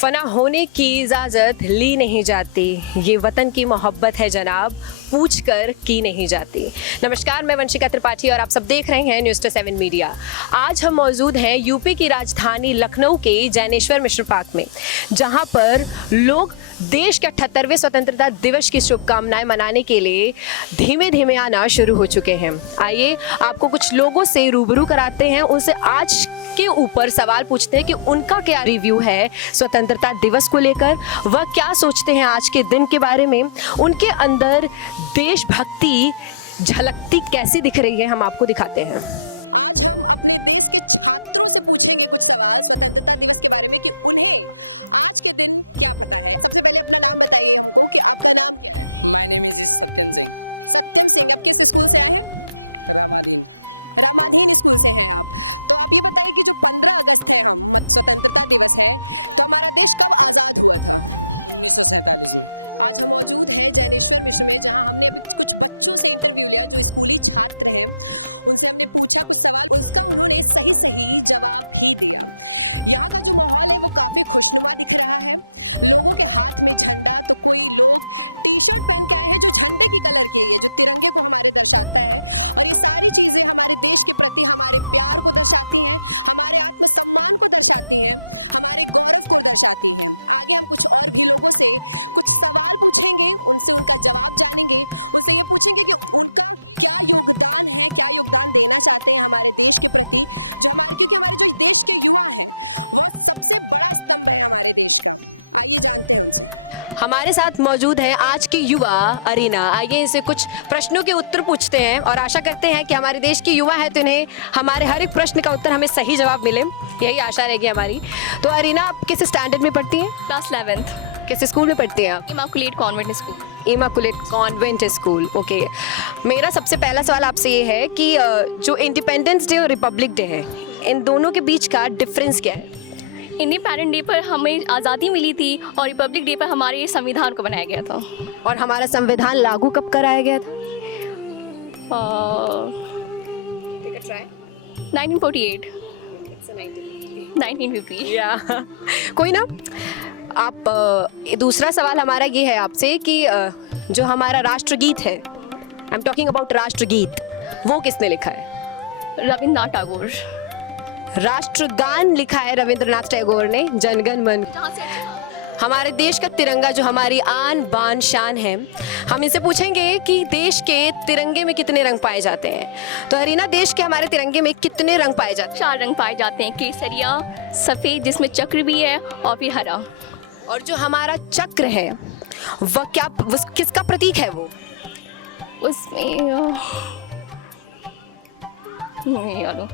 फना होने की इजाज़त ली नहीं जाती, ये वतन की मोहब्बत है जनाब, पूछ कर की नहीं जाती। नमस्कार, मैं वंशिका त्रिपाठी और आप सब देख रहे हैं न्यूज़ 7 मीडिया। आज हम मौजूद हैं यूपी की राजधानी लखनऊ के जैनेश्वर मिश्र पार्क में, जहां पर लोग देश के 78वें स्वतंत्रता दिवस की शुभकामनाएं मनाने के लिए धीमे धीमे आना शुरू हो चुके हैं। आइए आपको कुछ लोगों से रूबरू कराते हैं, उनसे आज के ऊपर सवाल पूछते हैं कि उनका क्या रिव्यू है स्वतंत्रता दिवस को लेकर, वह क्या सोचते हैं आज के दिन के बारे में, उनके अंदर देशभक्ति झलकती कैसी दिख रही है, हम आपको दिखाते हैं। आज हम अपने देश के छात्रों से पूछेंगे कुछ सवाल स्वतंत्रता दिवस के बारे में कि उन्हें आज के दिन क्या पता है। सबसे पहले अपना नाम बताइए हमको कि आपका नाम क्या है। My name is Satyam Singh. Satyam Singh, आप किस स्कूल से आए हैं? रामाधीन। रामाधीन स्कूल से हैं आप। तो आप ये बताइए कि जो 15 अगस्त है हम स्वतंत्रता दिवस है, तो हमारा देश कब आज़ाद हुआ था? 1947 में। आज हम मौजूद हैं जैनेश्वर मिश्र में, जहां हमने अभी कुछ बच्चों से इंटरव्यू लिया जो स्कूली छात्र हैं। उनसे हमने पूछा कुछ सवाल, उसका उन्होंने सही सही जवाब भी दिया। यहाँ का जो माहौल है वो काफ़ी खुशनुमा दिख रहा है। लोगों के हाथ में झंडा, तो कोई लोग टी शर्ट पहन के आए हैं जो झंडे की कलर की है, जो तिरंगे को हमारे दर्शाता है। और ये सारी चीज़ें हमारे देश के प्रति हमारे प्यार को दर्शाती हैं, हमारे आत्मसम्मान को दर्शाती हैं, हमारे गौरव को दर्शाती हैं। आगे हम कुछ और भी लोगों से कुछ सवाल पूछेंगे, उनसे उनका जवाब जानेंगे, उनसे ये पूछेंगे कि उनका क्या योगदान है, क्या योगदान देना चाहते हैं हमारे देश के प्रति, जो हमारे, क्योंकि हमारे जो देश के युवा हैं वो सबसे बड़ा स्तंभ है हमारे देश का। आइए जानते हैं उनसे। हमारे साथ मौजूद है आज की युवा अरीना। आइए इनसे कुछ प्रश्नों के उत्तर पूछते हैं और आशा करते हैं कि हमारे देश की युवा है तो इन्हें हमारे हर एक प्रश्न का उत्तर हमें सही जवाब मिले, यही आशा रहेगी हमारी। तो अरीना, आप किस स्टैंडर्ड में पढ़ती हैं? Class 11th। किस स्कूल में पढ़ती हैं आप? Immaculate Convent school. Immaculate Convent school, okay. मेरा सबसे पहला सवाल आपसे ये है कि जो इंडिपेंडेंस डे और रिपब्लिक डे है, इन दोनों के बीच का डिफरेंस क्या है? इंडिपेंडेंस डे पर हमें आज़ादी मिली थी और रिपब्लिक डे पर हमारे संविधान को बनाया गया था। और हमारा संविधान लागू कब कराया गया था? 1948। 1950। या कोई ना। आप दूसरा सवाल हमारा ये है आपसे कि जो हमारा राष्ट्रगीत है, आई एम टॉकिंग अबाउट राष्ट्रगीत, वो किसने लिखा है? रविन्द्रनाथ टैगोर। राष्ट्रगान लिखा है रविंद्रनाथ टैगोर ने, जनगण मन। हमारे देश का तिरंगा जो हमारी आन बान शान है, हम इनसे पूछेंगे कि देश के तिरंगे में कितने रंग पाए जाते हैं। तो अरीना, देश के हमारे तिरंगे में कितने रंग पाए जाते हैं? 4 रंग पाए जाते हैं, केसरिया, सफ़ेद जिसमें चक्र भी है, और फिर हरा। और जो हमारा चक्र है वह क्या, किसका प्रतीक है? वो उसमें नहीं याद।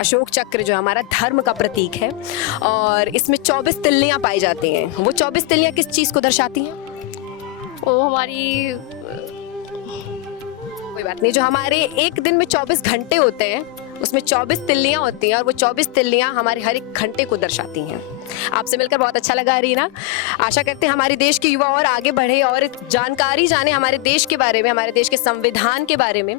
अशोक चक्र जो हमारा धर्म का प्रतीक है, और इसमें 24 तिल्लियाँ पाई जाती हैं। वो 24 तिल्लियाँ किस चीज़ को दर्शाती हैं? वो हमारी, कोई बात नहीं, जो हमारे एक दिन में 24 घंटे होते हैं उसमें 24 तिल्लियाँ होती हैं, और वो 24 तिल्लियाँ हमारे हर एक घंटे को दर्शाती हैं। आपसे मिलकर बहुत अच्छा लगा रीना। आशा करते हैं हमारे देश के युवा और आगे बढ़े और जानकारी जाने हमारे देश के बारे में, हमारे देश के संविधान के बारे में,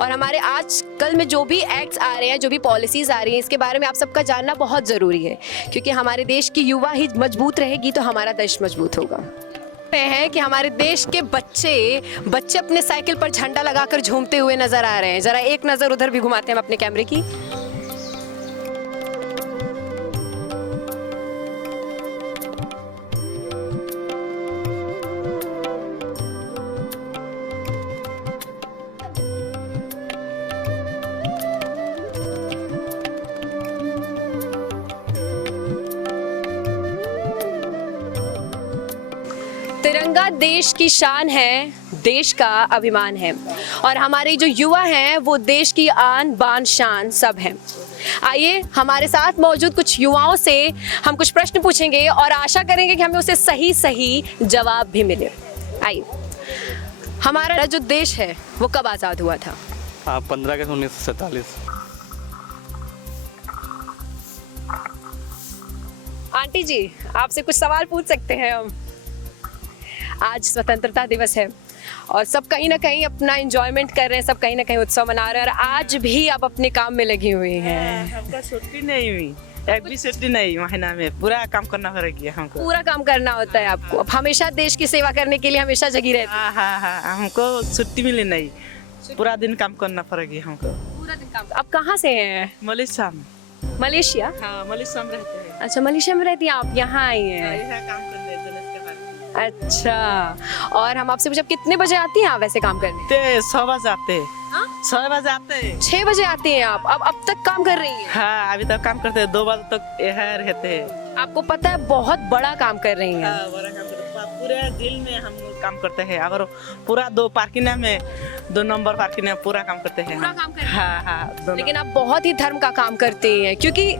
और हमारे आजकल में जो भी एक्ट्स आ रहे हैं, जो भी पॉलिसीज़ आ रही हैं, इसके बारे में आप सबका जानना बहुत ज़रूरी है, क्योंकि हमारे देश की युवा ही मजबूत रहेगी तो हमारा देश मजबूत होगा। है कि हमारे देश के बच्चे अपने साइकिल पर झंडा लगाकर झूमते हुए नजर आ रहे हैं। जरा एक नज़र उधर भी घुमाते हैं हम अपने कैमरे की। तिरंगा देश की शान है, देश का अभिमान है, और हमारे जो युवा हैं वो देश की आन बान शान सब हैं। आइए हमारे साथ मौजूद कुछ युवाओं से हम कुछ प्रश्न पूछेंगे और आशा करेंगे कि हमें उसे सही सही जवाब भी मिले। आइए, हमारा जो देश है वो कब आज़ाद हुआ था? 15 अगस्त 1947। आंटी जी, आपसे कुछ सवाल पूछ सकते हैं हम? आज स्वतंत्रता दिवस है और सब कहीं ना कहीं अपना एंजॉयमेंट कर रहे हैं, सब कहीं ना कहीं उत्सव मना रहे हैं, और आज भी आप अपने काम में लगी हुई हैं। हमका छुट्टी नहीं हुई, एक भी छुट्टी नहीं महीना में, पूरा काम करना पड़ेगा हमको। पूरा काम करना होता है आपको, अब हमेशा देश की सेवा करने के लिए हमेशा जगी रहती हाँ हाँ हाँ, हमको छुट्टी मिली नहीं, पूरा दिन काम करना पड़ेगा हमको। पूरा दिन काम। अब कहाँ से हैं? मलेशिया में। मलेशिया? हाँ मलेशिया में रहते हैं। अच्छा मलेशिया में रहती हैं आप, यहाँ आई हैं। यहाँ काम करने जनस के पास। अच्छा, और हम आपसे पूछे कितने बजे आती हैं आप वैसे काम करने? ते 6 बजे आते हैं। हाँ? 6 बजे आते हैं। 6 बजे आती हैं आप, अब तक काम कर रही हैं? हाँ अभी तक काम करते हैं, 2 बजे तक यहाँ रहते हैं। आपको पता है बहुत बड़ा काम कर रही हैं। हाँ, बड़ा काम करते हैं, पूरे दिल में हम काम करते हैं। अगर पूरा 2 पार्किंग में 2 नंबर पार्किंग में पूरा काम करते हैं। पूरा काम करते हैं? हाँ हाँ। लेकिन आप बहुत ही धर्म का काम करते हैं, क्योंकि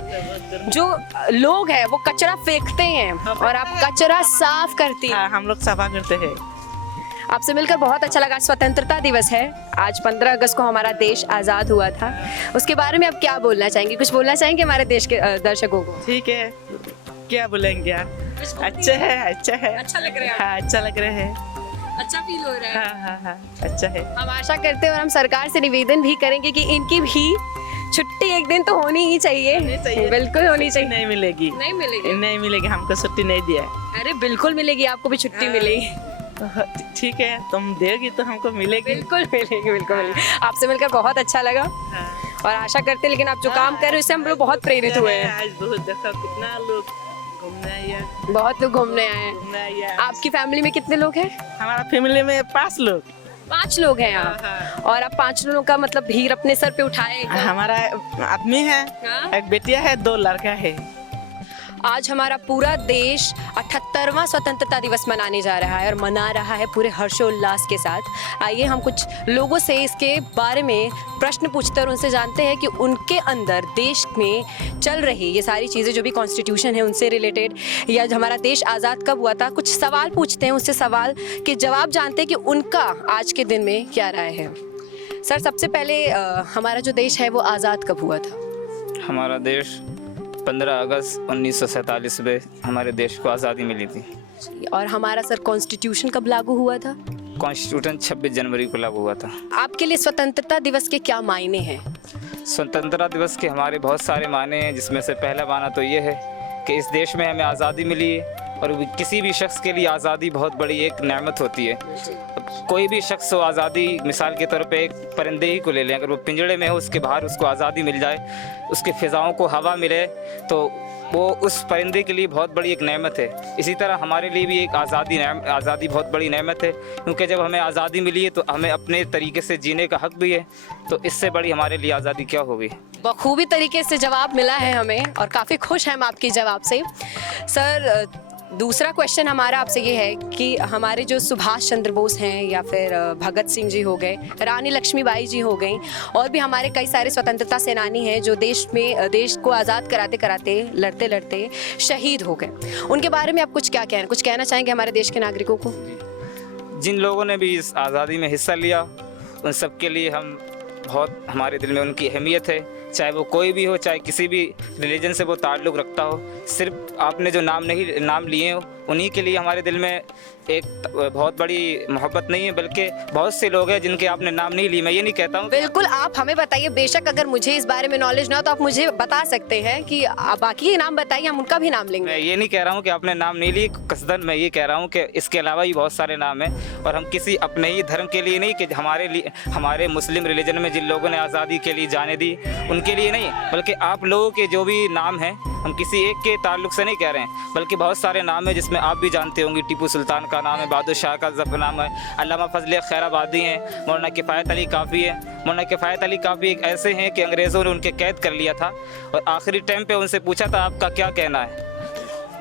जो लोग हैं वो कचरा फेंकते हैं और आप कचरा साफ करती हैं। हाँ हम लोग सफा करते हैं। आपसे मिलकर बहुत अच्छा लगा। स्वतंत्रता दिवस है आज, 15 अगस्त को हमारा देश आज़ाद हुआ था, उसके बारे में आप क्या बोलना चाहेंगे? कुछ बोलना चाहेंगे हमारे देश के दर्शकों को? ठीक है, क्या बोलेंगे यार, अच्छा है अच्छा है। अच्छा लग रहा है? हाँ अच्छा लग रहा है। अच्छा फील हो रहा है? हाँ हाँ हाँ अच्छा है। हम आशा करते हैं और हम सरकार से निवेदन भी करेंगे कि इनकी भी छुट्टी एक दिन तो होनी ही चाहिए। बिल्कुल होनी चाहिए। नहीं मिलेगी, नहीं मिलेगी? नहीं मिलेगी, हमको छुट्टी नहीं दिया। अरे बिल्कुल मिलेगी, आपको भी छुट्टी मिलेगी। ठीक है, तुम देगी तो हमको मिलेगी। बिल्कुल मिलेगी, बिल्कुल मिलेगी। आपसे मिलकर बहुत अच्छा लगा और आशा करते हैं, लेकिन आप जो काम कर रहे हो उससे हम लोग बहुत प्रेरित हुए हैं। आज बहुत देखा कितना लोग घूमने आया, बहुत लोग घूमने आए हैं। आपकी फैमिली में कितने लोग हैं? हमारा फैमिली में 5 लोग। 5 लोग हैं आप, और आप 5 लोगों का मतलब भीड़ अपने सर पे उठाए? हमारा आदमी है, हाँ? एक बेटिया है, 2 लड़का है। आज हमारा पूरा देश 78वां स्वतंत्रता दिवस मनाने जा रहा है और मना रहा है पूरे हर्षोल्लास के साथ। आइए हम कुछ लोगों से इसके बारे में प्रश्न पूछते हैं और उनसे जानते हैं कि उनके अंदर देश में चल रही ये सारी चीज़ें जो भी कॉन्स्टिट्यूशन है उनसे रिलेटेड, या हमारा देश आज़ाद कब हुआ था, कुछ सवाल पूछते हैं उससे, सवाल के जवाब जानते हैं कि उनका आज के दिन में क्या राय है। सर सबसे पहले हमारा जो देश है वो आज़ाद कब हुआ था? हमारा देश 15 अगस्त 1947 में हमारे देश को आज़ादी मिली थी। और हमारा सर कॉन्स्टिट्यूशन कब लागू हुआ था? कॉन्स्टिट्यूशन 26 जनवरी को लागू हुआ था। आपके लिए स्वतंत्रता दिवस के क्या मायने हैं? स्वतंत्रता दिवस के हमारे बहुत सारे मायने हैं, जिसमें से पहला माना तो ये है कि इस देश में हमें आज़ादी मिली है, और किसी भी शख्स के लिए आज़ादी बहुत बड़ी एक नेमत होती है। कोई भी शख्स हो, आज़ादी मिसाल के तौर पे एक परिंदे ही को ले लें, अगर वो पिंजड़े में हो उसके बाहर उसको आज़ादी मिल जाए, उसके फ़िज़ाओं को हवा मिले, तो वो उस परिंदे के लिए बहुत बड़ी एक नेमत है। इसी तरह हमारे लिए भी एक आज़ादी बहुत बड़ी नेमत है, क्योंकि जब हमें आज़ादी मिली है तो हमें अपने तरीके से जीने का हक़ भी है, तो इससे बड़ी हमारे लिए आज़ादी क्या होगी। बखूबी तरीके से जवाब मिला है हमें और काफ़ी खुश हैं हम आपके जवाब से। सर दूसरा क्वेश्चन हमारा आपसे ये है कि हमारे जो सुभाष चंद्र बोस हैं, या फिर भगत सिंह जी हो गए, रानी लक्ष्मीबाई जी हो गई, और भी हमारे कई सारे स्वतंत्रता सेनानी हैं जो देश को आज़ाद कराते कराते, लड़ते लड़ते शहीद हो गए। उनके बारे में आप कुछ कहना चाहेंगे हमारे देश के नागरिकों को? जिन लोगों ने भी इस आज़ादी में हिस्सा लिया उन सब के लिए बहुत हमारे दिल में उनकी अहमियत है, चाहे वो कोई भी हो, चाहे किसी भी रिलीजन से वो ताल्लुक़ रखता हो। सिर्फ आपने जो नाम लिए हो उन्हीं के लिए हमारे दिल में एक बहुत बड़ी मोहब्बत नहीं है, बल्कि बहुत से लोग हैं जिनके आपने नाम नहीं लिए। मैं ये नहीं कहता हूँ। बिल्कुल, आप हमें बताइए, बेशक अगर मुझे इस बारे में नॉलेज ना हो तो आप मुझे बता सकते हैं कि बाकी नाम बताइए, हम उनका भी नाम लेंगे। मैं ये नहीं कह रहा हूँ कि आपने नाम नहीं लिए कसदन, मैं ये कह रहा हूँ कि इसके अलावा भी बहुत सारे नाम हैं, और हम किसी अपने ही धर्म के लिए नहीं, कि हमारे मुस्लिम रिलीजन में जिन लोगों ने आज़ादी के लिए जाने दी उनके लिए नहीं, बल्कि आप लोगों के जो भी नाम हैं, हम किसी एक के ताल्लुक़ से नहीं कह रहे हैं, बल्कि बहुत सारे नाम हैं जिसमें आप भी जानते होंगे। टीपू सुल्तान का नाम है, बहादुर शाह का नाम है, अल्लामा फजल खैराबादी हैं, मौलाना किफ़ायत अली काफ़ी है। मौलाना किफ़ायत अली काफ़ी एक ऐसे हैं कि अंग्रेज़ों ने उनके कैद कर लिया था और आखिरी टाइम पे उनसे पूछा था आपका क्या कहना है।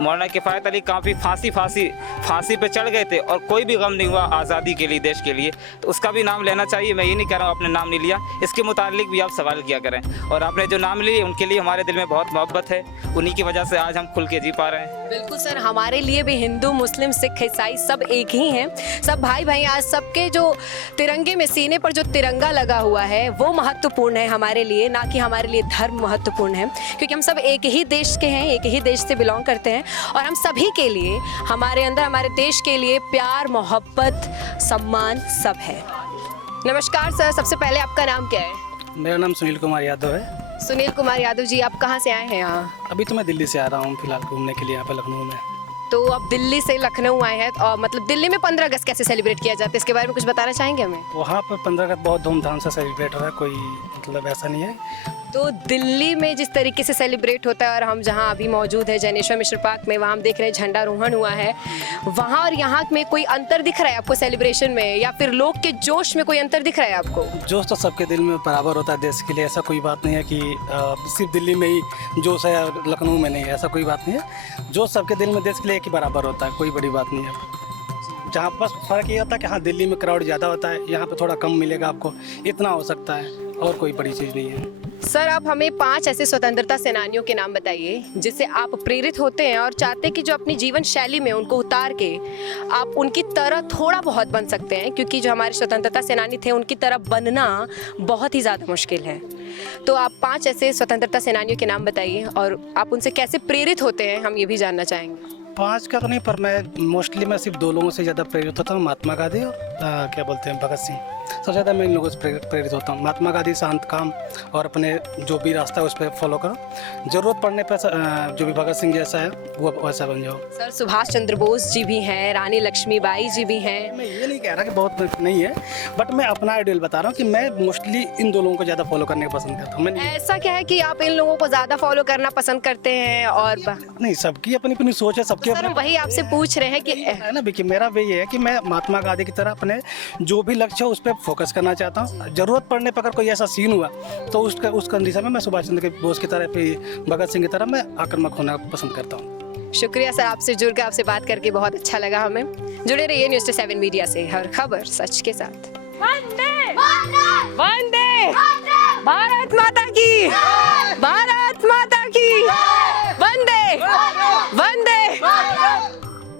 मौलाना किफ़ायत अली काफ़ी फांसी पे चढ़ गए थे और कोई भी गम नहीं हुआ आज़ादी के लिए, देश के लिए, तो उसका भी नाम लेना चाहिए। मैं ये नहीं कह रहा हूँ आपने नाम नहीं लिया, इसके मुतालिक भी आप सवाल किया करें, और आपने जो नाम लिए उनके लिए हमारे दिल में बहुत मोहब्बत है, उन्हीं की वजह से आज हम खुल के जी पा रहे हैं। बिल्कुल सर, हमारे लिए भी हिंदू, मुस्लिम, सिख, ईसाई सब एक ही हैं, सब भाई भाई। आज सबके जो तिरंगे में सीने पर जो तिरंगा लगा हुआ है वो महत्वपूर्ण है हमारे लिए, ना कि हमारे लिए धर्म महत्वपूर्ण है, क्योंकि हम सब एक ही देश के हैं, एक ही देश से बिलोंग करते हैं, और हम सभी के लिए, हमारे अंदर, हमारे देश के लिए प्यार, मोहब्बत, सम्मान सब है। नमस्कार सर, सबसे पहले आपका नाम क्या है? मेरा नाम सुनील कुमार यादव है। सुनील कुमार यादव जी, आप कहाँ से आए हैं यहाँ? अभी तो मैं दिल्ली से आ रहा हूँ फिलहाल घूमने के लिए यहाँ पे लखनऊ में। तो अब दिल्ली से लखनऊ आए हैं, और मतलब दिल्ली में 15 अगस्त कैसे सेलिब्रेट किया जाता है, इसके बारे में कुछ बताना चाहेंगे हमें? वहाँ पर 15 अगस्त बहुत धूमधाम से सेलिब्रेट हो रहा है, कोई मतलब ऐसा नहीं है। तो दिल्ली में जिस तरीके से सेलिब्रेट होता है, और हम जहाँ अभी मौजूद है जैनेश्वर मिश्र पार्क में, वहाँ हम देख रहे हैं झंडारोहण हुआ है, वहाँ और यहाँ में कोई अंतर दिख रहा है आपको सेलिब्रेशन में, या फिर लोग के जोश में कोई अंतर दिख रहा है आपको? जोश तो सबके दिल में बराबर होता है देश के लिए, ऐसा कोई बात नहीं है कि सिर्फ दिल्ली में ही जोश है और लखनऊ में नहीं है, ऐसा कोई बात नहीं है। जोश सबके दिल में देश के लिए एक ही बराबर होता है, कोई बड़ी बात नहीं है। जहाँ बस फ़र्क ये होता है कि हाँ दिल्ली में क्राउड ज़्यादा होता है, यहाँ पे थोड़ा कम मिलेगा आपको, इतना हो सकता है, और कोई बड़ी चीज़ नहीं है। सर, आप हमें 5 ऐसे स्वतंत्रता सेनानियों के नाम बताइए जिससे आप प्रेरित होते हैं और चाहते हैं कि जो अपनी जीवन शैली में उनको उतार के आप उनकी तरह थोड़ा बहुत बन सकते हैं, क्योंकि जो हमारे स्वतंत्रता सेनानी थे उनकी तरह बनना बहुत ही ज़्यादा मुश्किल है। तो आप 5 ऐसे स्वतंत्रता सेनानियों के नाम बताइए और आप उनसे कैसे प्रेरित होते हैं, हम ये भी जानना चाहेंगे। 5 का तो नहीं, पर मैं मोस्टली मैं सिर्फ 2 लोगों से ज़्यादा प्रेरित होता हूँ, महात्मा गांधी और क्या बोलते हैं भगत सिंह। सबसे ज़्यादा मैं इन लोगों से प्रेरित होता हूँ। महात्मा गांधी शांत काम और अपने जो भी रास्ता है उस पर फॉलो करो, ज़रूरत पड़ने पर जो भी भगत सिंह जैसा है वो वैसा बन जाओ। सर, सुभाष चंद्र बोस जी भी हैं, रानी लक्ष्मीबाई जी भी हैं। मैं ये नहीं कह रहा कि बहुत नहीं है, बट मैं अपना आइडियल बता रहा हूँ कि मैं मोस्टली इन 2 लोगों को ज़्यादा फॉलो करने को पसंद करता हूँ। मैं ऐसा क्या है कि आप इन लोगों को ज़्यादा फॉलो करना पसंद करते हैं? और नहीं, सबकी अपनी अपनी सोच है, सबके सर, हम वही आपसे पूछ रहे हैं कि है ना कि मेरा वे ये है कि मैं महात्मा गांधी की तरह अपने जो भी लक्ष्य है उस पर फोकस करना चाहता हूँ। ज़रूरत पड़ने पर अगर कोई ऐसा सीन हुआ तो उस कंडीशन में मैं सुभाष चंद्र बोस की तरह, फिर भगत सिंह की तरह मैं आक्रामक होना पसंद करता हूँ। शुक्रिया सर, आपसे जुड़ कर आपसे बात करके बहुत अच्छा लगा हमें। जुड़े रहिए न्यूज़ 7 मीडिया से, हर खबर सच के साथ। वंदे वंदे भारत माता की, भारत माता की, वंदे वंदे